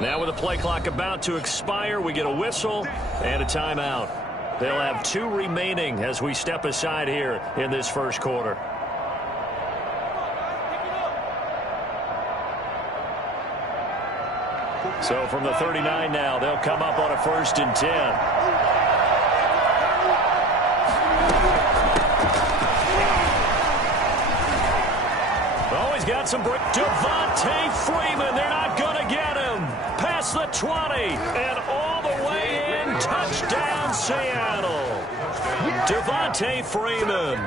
Now with the play clock about to expire, we get a whistle and a timeout. They'll have 2 remaining as we step aside here in this first quarter. So from the 39 now, they'll come up on a 1st and 10. Oh, he's got some break. Devontae Freeman, they're not going to get him. Past the 20 and all the way in. Touchdown, Seattle. Devontae Freeman,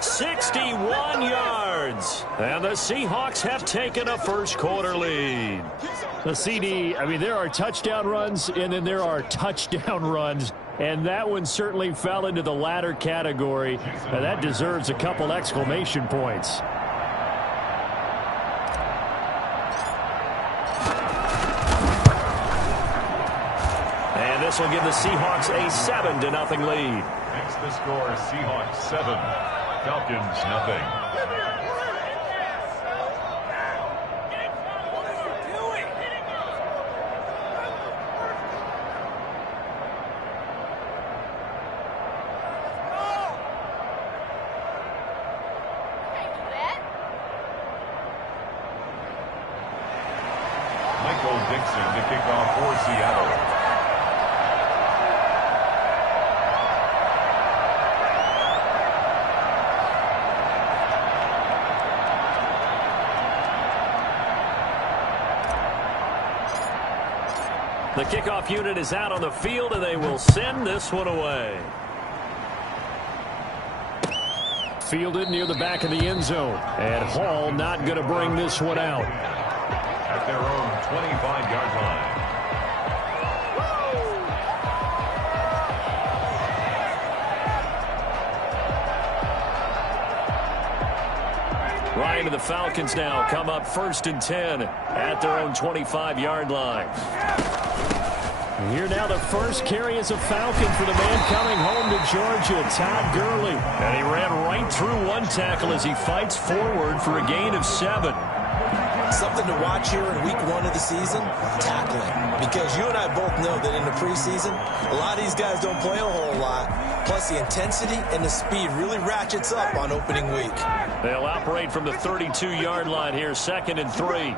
61 yards. And the Seahawks have taken a first quarter lead. The CD, I mean, there are touchdown runs and then there are touchdown runs. And that one certainly fell into the latter category. And that deserves a couple exclamation points. And this will give the Seahawks a 7-0 lead. Next the score, Seahawks 7, Falcons 0. Michael Dixon to kick off for Seattle. The kickoff unit is out on the field, and they will send this one away. Fielded near the back of the end zone. And Hall not going to bring this one out. At their own 25-yard line. Ryan and the Falcons now come up 1st and 10 at their own 25-yard line. Here now the first carry is a Falcon for the man coming home to Georgia, Todd Gurley. And he ran right through one tackle as he fights forward for a gain of 7. Something to watch here in week 1 of the season, tackling. Because you and I both know that in the preseason, a lot of these guys don't play a whole lot. Plus the intensity and the speed really ratchets up on opening week. They'll operate from the 32-yard line here, 2nd and 3.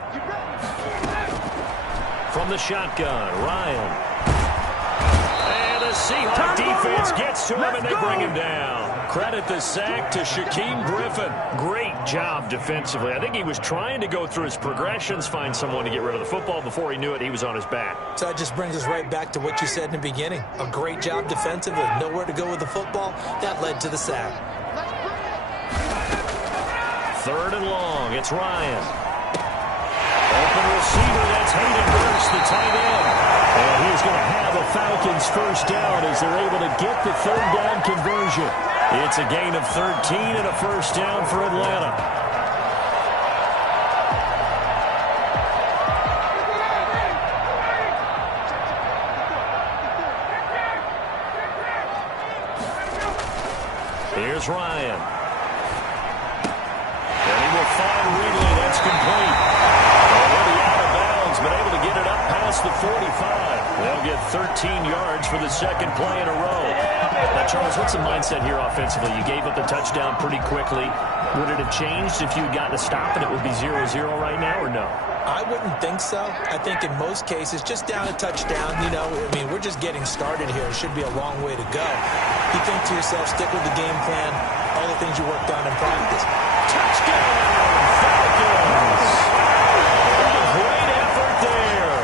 From the shotgun, Ryan. And the Seahawks defense gets to him and they bring him down. Credit the sack to Shaquem Griffin. Great job defensively. I think he was trying to go through his progressions, find someone to get rid of the football. Before he knew it, he was on his back. So that just brings us right back to what you said in the beginning. A great job defensively. Nowhere to go with the football. That led to the sack. 3rd and long. It's Ryan. Open receiver. That's Hayden Hurst, the tight end. And he's going to have a Falcons first down as they're able to get the 3rd down conversion. It's a gain of 13 and a first down for Atlanta. Here's Ryan. And he will find Ridley. That's complete. Already out of bounds, but able to get it up past the 45. They'll get 13 yards for the 2nd play in a row. Now, Charles, what's the mindset here offensively? You gave up the touchdown pretty quickly. Would it have changed if you had gotten a stop and it would be 0-0 right now, or no? I wouldn't think so. I think in most cases, just down a touchdown, you know, I mean, we're just getting started here. It should be a long way to go. You think to yourself, stick with the game plan, all the things you worked on in practice. Touchdown, Falcons! A great effort there.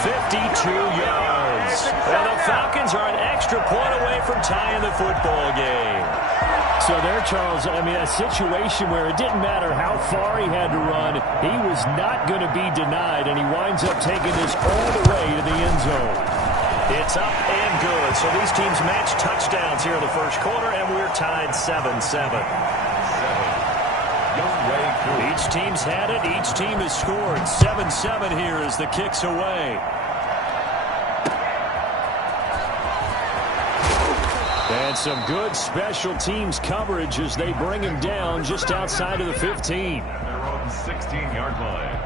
52 yards. And the Falcons are an extra point away from tying the football game. So there, Charles, I mean, a situation where it didn't matter how far he had to run, he was not going to be denied, and he winds up taking this all the way to the end zone. It's up and good. So these teams match touchdowns here in the first quarter, and we're tied 7-7. Each team's had it. Each team has scored. 7-7 here as the kick's away. And some good special teams coverage as they bring him down just outside of the 15. At their own 16-yard line.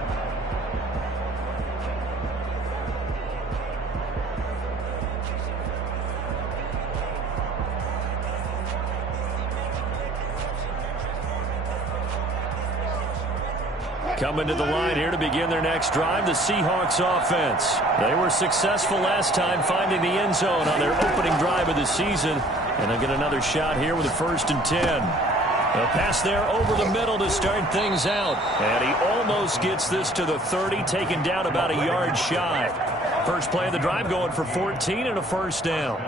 Coming to the line here to begin their next drive, the Seahawks offense. They were successful last time finding the end zone on their opening drive of the season. And they'll get another shot here with a 1st and 10. A pass there over the middle to start things out. And he almost gets this to the 30, taken down about a yard shy. First play of the drive going for 14 and a 1st down.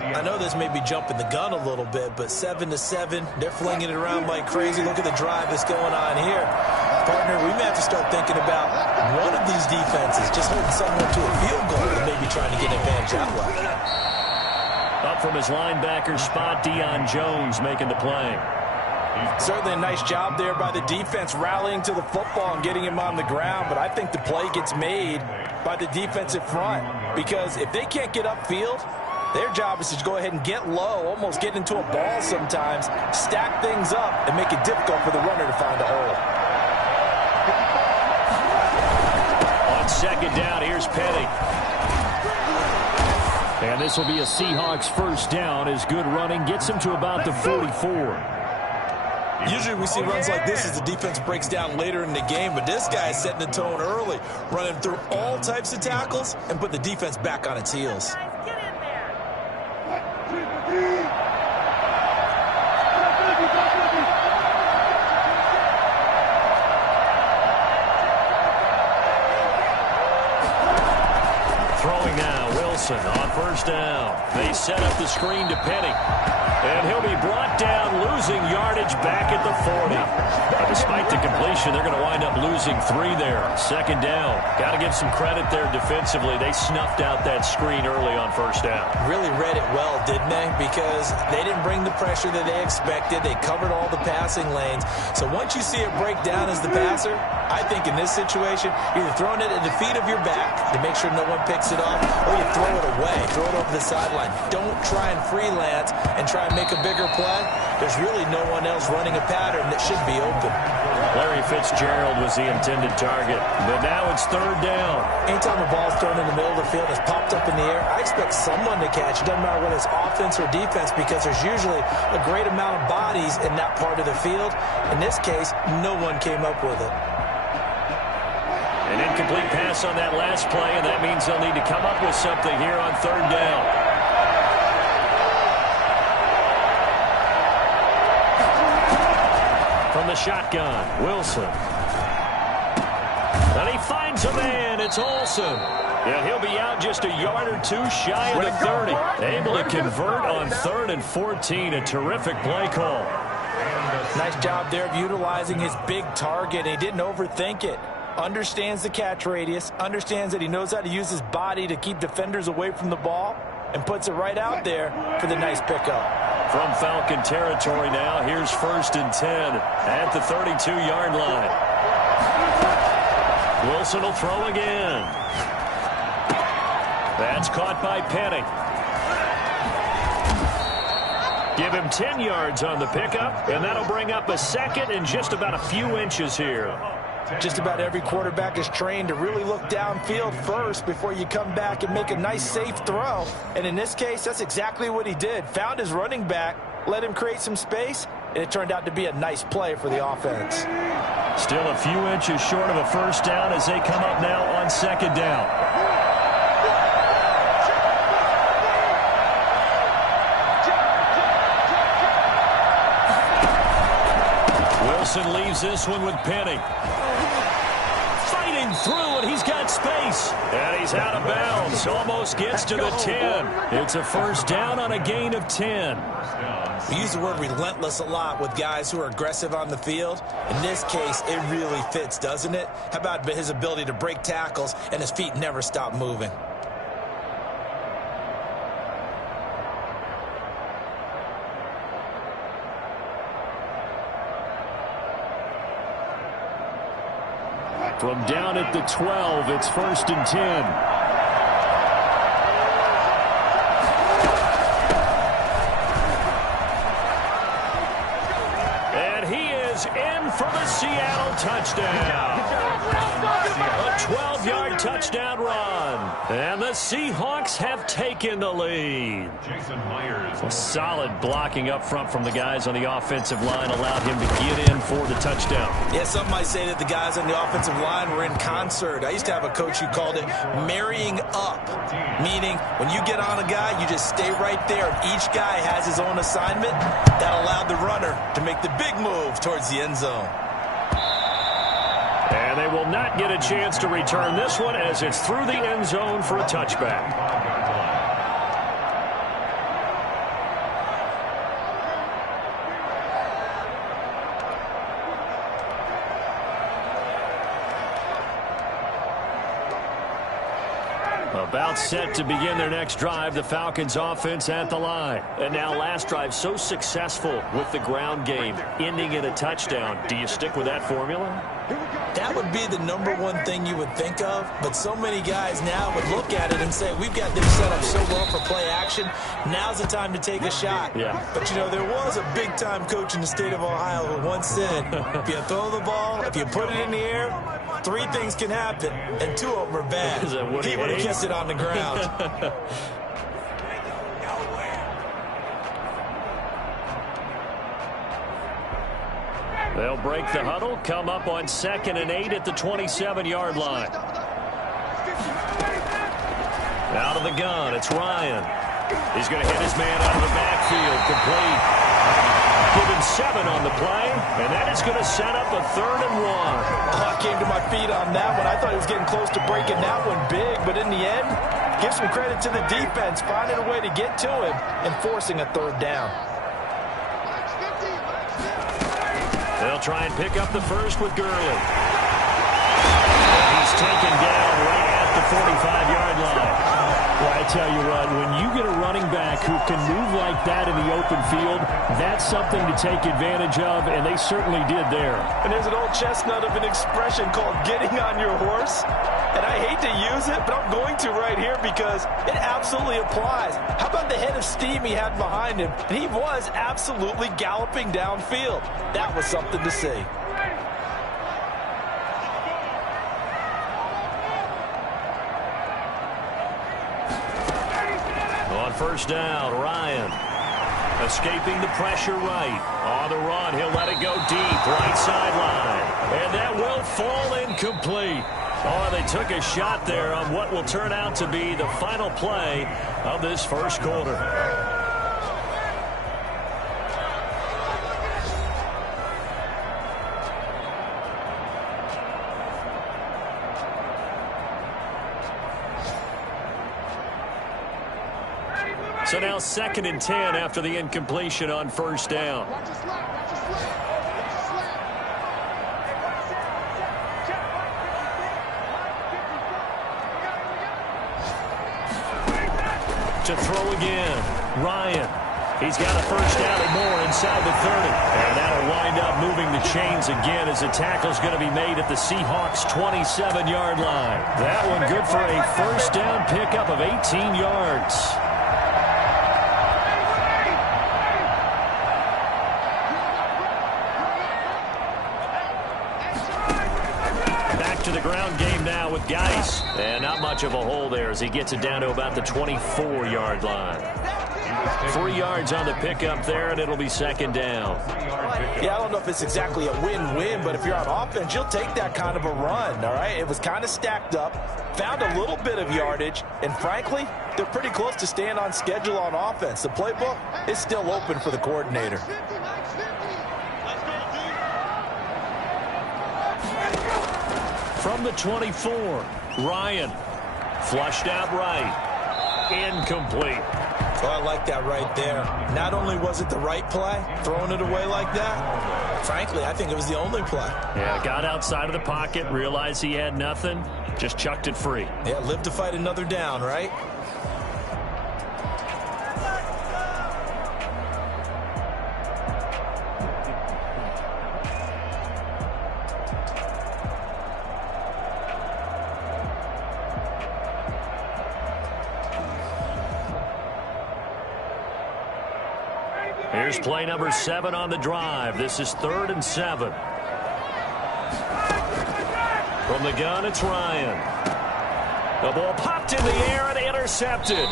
I know this may be jumping the gun a little bit, but 7-7, they're flinging it around like crazy. Look at the drive that's going on here. Partner, we may have to start thinking about one of these defenses just holding someone to a field goal and maybe trying to get an advantage that way. Up from his linebacker spot, Deion Jones making the play. Certainly a nice job there by the defense rallying to the football and getting him on the ground, but I think the play gets made by the defensive front because if they can't get upfield, their job is to go ahead and get low, almost get into a ball sometimes, stack things up, and make it difficult for the runner to find a hole. On 2nd down, here's Penny. And this will be a Seahawks 1st down as good running gets him to about the 44. Usually we see runs like this as the defense breaks down later in the game, but this guy is setting the tone early, running through all types of tackles and put the defense back on its heels. Throwing now, Wilson on 1st down. They set up the screen to Penny. And he'll be brought down, losing yardage back at the 40. Despite the completion, they're going to wind up losing 3 there. 2nd down. Got to give some credit there defensively. They snuffed out that screen early on 1st down. Really read it well, didn't they? Because they didn't bring the pressure that they expected. They covered all the passing lanes. So once you see it break down as the passer, I think in this situation, you're either throwing it at the feet of your back to make sure no one picks it off, or you throw it away, throw it over the sideline. Don't try and freelance and try and make a bigger play. There's really no one else running a pattern that should be open. Larry Fitzgerald was the intended target, but now it's 3rd down. Anytime a ball's thrown in the middle of the field, it's popped up in the air, I expect someone to catch it. Doesn't matter whether it's offense or defense because there's usually a great amount of bodies in that part of the field. In this case, no one came up with it. An incomplete pass on that last play, and that means they'll need to come up with something here on 3rd down. From the shotgun, Wilson. And he finds a man. It's Olsen. Yeah, he'll be out just a yard or 2 shy of the 30. Able to convert on 3rd and 14. A terrific play call. Nice job there of utilizing his big target. He didn't overthink it. Understands the catch radius. Understands that he knows how to use his body to keep defenders away from the ball. And puts it right out there for the nice pickup. From Falcon territory now, here's 1st and 10 at the 32-yard line. Wilson will throw again. That's caught by Penny. Give him 10 yards on the pickup, and that'll bring up a 2nd and just about a few inches here. Just about every quarterback is trained to really look downfield first before you come back and make a nice, safe throw. And in this case, that's exactly what he did. Found his running back, let him create some space, and it turned out to be a nice play for the offense. Still a few inches short of a 1st down as they come up now on 2nd down. Wilson leaves this one with Penny. Fighting through, and he's got space. And he's out of bounds. Almost gets to the 10. It's a 1st down on a gain of 10. We use the word relentless a lot with guys who are aggressive on the field. In this case, it really fits, doesn't it? How about his ability to break tackles and his feet never stop moving? From down at the 12, it's 1st and 10. And he is in for the Seattle touchdown. A 12-yard touchdown run. And the Seahawks have taken the lead. Jason Myers. Solid blocking up front from the guys on the offensive line allowed him to get in for the touchdown. Yeah, some might say that the guys on the offensive line were in concert. I used to have a coach who called it marrying up, meaning when you get on a guy, you just stay right there. Each guy has his own assignment. That allowed the runner to make the big move towards the end zone. And they will not get a chance to return this one as it's through the end zone for a touchback. About set to begin their next drive, the Falcons offense at the line. And now last drive so successful with the ground game, ending in a touchdown. Do you stick with that formula? That would be the #1 thing you would think of, but so many guys now would look at it and say, we've got this set up so well for play action, now's the time to take a shot. Yeah. But, you know, there was a big-time coach in the state of Ohio who once said, if you throw the ball, if you put it in the air, 3 things can happen, and 2 of them are bad. He would have kept it on the ground. They'll break the huddle, come up on 2nd and 8 at the 27-yard line. Out of the gun, it's Ryan. He's going to hit his man out of the backfield, complete. Give him 7 on the play, and that is going to set up a 3rd and 1. Oh, I came to my feet on that one. I thought he was getting close to breaking that one big, but in the end, give some credit to the defense, finding a way to get to him and forcing a 3rd down. They'll try and pick up the first with Gurley. He's taken down right at the 45-yard line. Well, I tell you what, when you get a running back who can move like that in the open field, that's something to take advantage of, and they certainly did there. And there's an old chestnut of an expression called getting on your horse. And I hate to use it, but I'm going to right here because it absolutely applies. How about the head of steam he had behind him? And he was absolutely galloping downfield. That was something to see. On first down, Ryan escaping the pressure right. On the run, he'll let it go deep, right sideline. And that will fall incomplete. Oh, they took a shot there on what will turn out to be the final play of this first quarter. So now 2nd and 10 after the incompletion on first down. To throw again, Ryan. He's got a first down and more inside the 30. And that'll wind up moving the chains again as the tackle's going to be made at the Seahawks' 27-yard line. That one good for a first down pickup of 18 yards. Back to the ground game now with Geis. And not much of a hole there as he gets it down to about the 24-yard line. 3 yards on the pickup there, and it'll be 2nd down. Yeah, I don't know if it's exactly a win-win, but if you're on offense, you'll take that kind of a run, all right? It was kind of stacked up, found a little bit of yardage, and frankly, they're pretty close to staying on schedule on offense. The playbook is still open for the coordinator. From the 24, Ryan flushed out right. Incomplete. Oh, I like that right there. Not only was it the right play, throwing it away like that, frankly, I think it was the only play. Yeah, got outside of the pocket, realized he had nothing, just chucked it free. Yeah, live to fight another down, right? Here's play number 7 on the drive. This is 3rd and 7. From the gun, it's Ryan. The ball popped in the air and intercepted.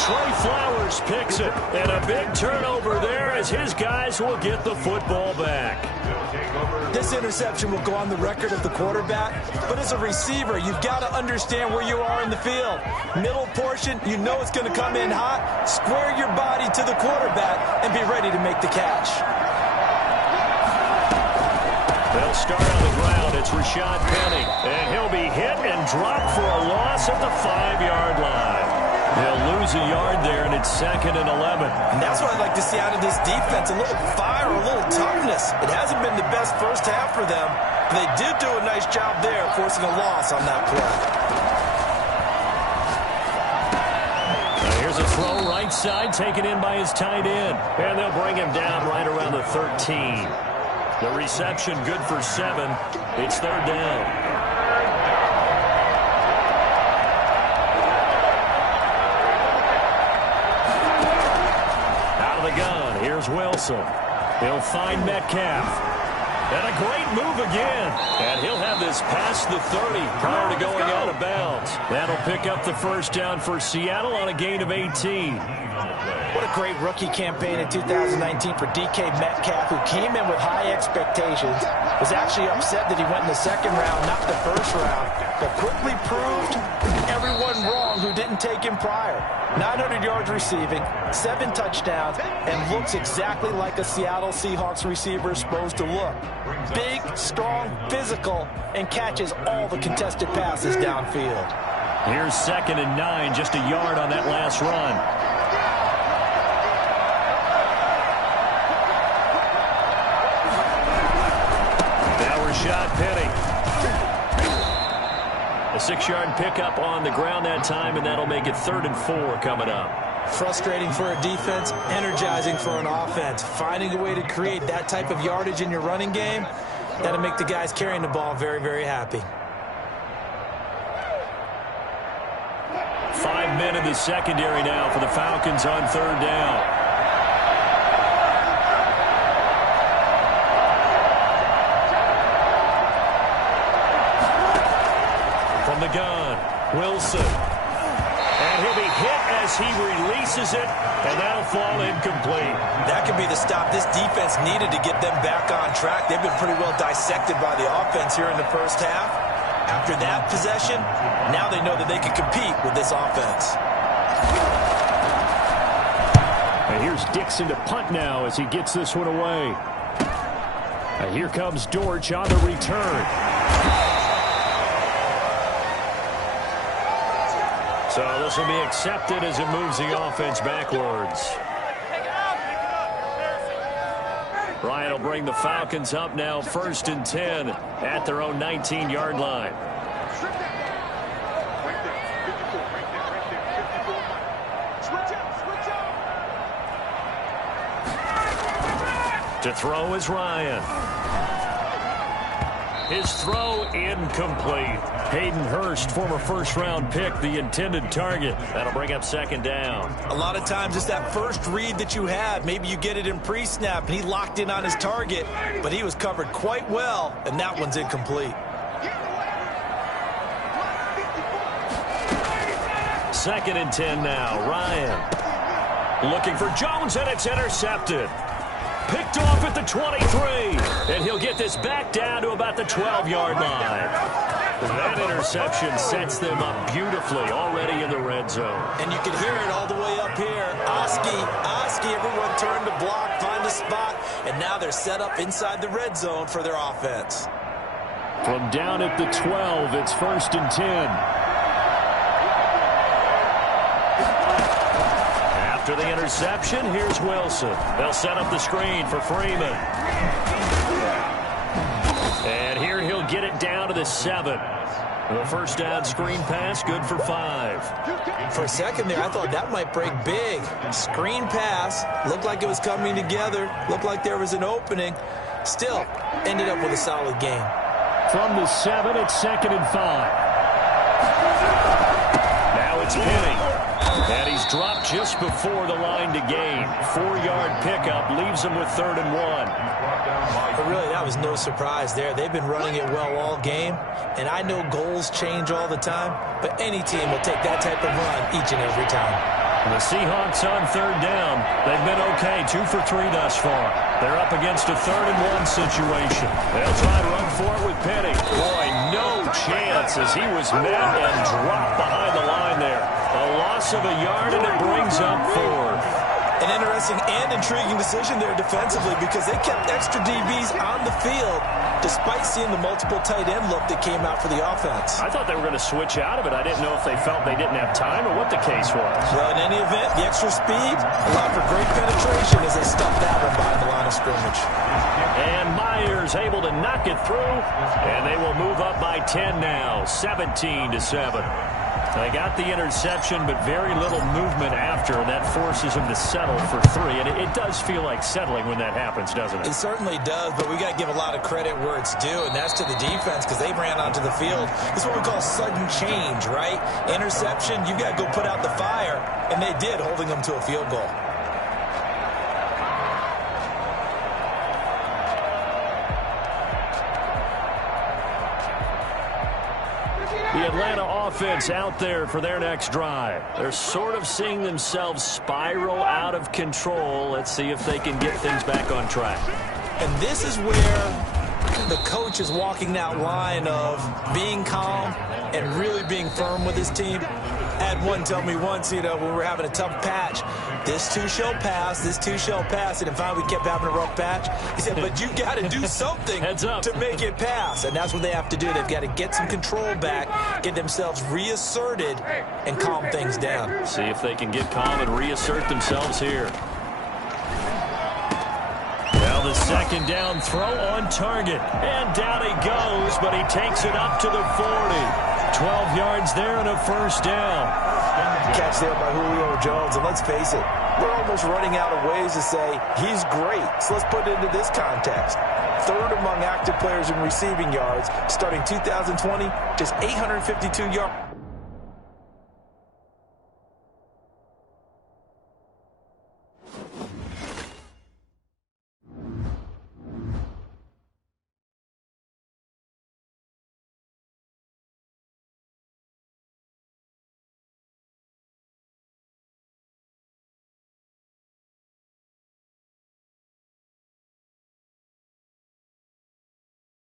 Trey Flowers picks it, and a big turnover there as his guys will get the football back. This interception will go on the record of the quarterback, but as a receiver, you've got to understand where you are in the field. Middle portion, you know it's going to come in hot. Square your body to the quarterback and be ready to make the catch. They'll start on the ground. It's Rashad Penny, and he'll be hit and dropped for a loss at the 5-yard line. They'll lose a yard there, and it's 2nd and 11. And that's what I'd like to see out of this defense, a little fire, a little toughness. It hasn't been the best first half for them, but they did do a nice job there, forcing a loss on that play. Now here's a throw right side, taken in by his tight end. And they'll bring him down right around the 13. The reception good for 7. It's 3rd down. Here's Wilson. He'll find Metcalf. And a great move again. And he'll have this past the 30 prior to going out of bounds. That'll pick up the first down for Seattle on a gain of 18. What a great rookie campaign in 2019 for DK Metcalf, who came in with high expectations, was actually upset that he went in the 2nd round, not the 1st round, but quickly proved everyone wrong who didn't take him prior. 900 yards receiving, 7 touchdowns, and looks exactly like a Seattle Seahawks receiver is supposed to look. Big, strong, physical, and catches all the contested passes downfield. Here's 2nd and 9, just a yard on that last run. Now Rashad Penny. A 6-yard pickup on the ground that time, and that'll make it 3rd and 4 coming up. Frustrating for a defense, energizing for an offense. Finding a way to create that type of yardage in your running game, that'll make the guys carrying the ball very, very happy. 5 men in the secondary now for the Falcons on 3rd down. From the gun, Wilson. And he'll be hit as he releases it, and that'll fall incomplete. That could be the stop this defense needed to get them back on track. They've been pretty well dissected by the offense here in the first half. After that possession, now they know that they can compete with this offense. And here's Dixon to punt now as he gets this one away. And here comes Dortch on the return. So this will be accepted as it moves the offense backwards. Ryan will bring the Falcons up now 1st and 10 at their own 19-yard line. To throw is Ryan. His throw incomplete. Hayden Hurst, former 1st-round pick, the intended target. That'll bring up 2nd down. A lot of times it's that first read that you have. Maybe you get it in pre-snap, and he locked in on his target, but he was covered quite well, and that one's incomplete. 2nd and 10 now. Ryan looking for Jones, and it's intercepted. Picked off at the 23, and he'll get this back down to about the 12-yard line. That interception sets them up beautifully already in the red zone. And you can hear it all the way up here. Oski, everyone turned to block, find a spot, and now they're set up inside the red zone for their offense. From down at the 12, it's 1st and 10. After the interception, here's Wilson. They'll set up the screen for Freeman. And here he'll get it down to the 7. The first down screen pass, good for 5. For a second there, I thought that might break big. Screen pass, looked like it was coming together, looked like there was an opening. Still, ended up with a solid game. From the 7, it's 2nd and 5. Now it's Penny. And he's dropped just before the line to gain. 4-yard pickup leaves him with 3rd and 1. But really, that was no surprise there. They've been running it well all game, and I know goals change all the time, but any team will take that type of run each and every time. The Seahawks on third down. They've been okay, 2 for 3 thus far. They're up against a 3rd-and-1 situation. They'll try to run for it with Penny. Boy, no chance as he was met and dropped behind the line there. A loss of a yard, and it brings up 4th. An interesting and intriguing decision there defensively because they kept extra DBs on the field despite seeing the multiple tight end look that came out for the offense. I thought they were going to switch out of it. I didn't know if they felt they didn't have time or what the case was. Well, in any event, the extra speed allowed for great penetration as they stuffed that one behind the line of scrimmage. And Myers able to knock it through, and they will move up by 10 now, 17-7. They got the interception, but very little movement after, and that forces them to settle for 3. And it does feel like settling when that happens, doesn't it? It certainly does, but we got to give a lot of credit where it's due, and that's to the defense because they ran onto the field. This is what we call sudden change, right? Interception, you got to go put out the fire, and they did, holding them to a field goal. The Atlanta offense out there for their next drive. They're sort of seeing themselves spiral out of control. Let's see if they can get things back on track. And this is where the coach is walking that line of being calm and really being firm with his team. I had one tell me once, when we were having a tough patch, this too shall pass, this too shall pass. And finally we kept having a rough patch. He said, but you got to do something to make it pass. And that's what they have to do. They've got to get some control back, get themselves reasserted, and calm things down. See if they can get calm and reassert themselves here. Now the 2nd down throw on target. And down he goes, but he takes it up to the 40. 12 yards there and a 1st down. Catch there by Julio Jones, and let's face it, we're almost running out of ways to say he's great. So let's put it into this context. 3rd among active players in receiving yards, starting 2020, just 852 yards.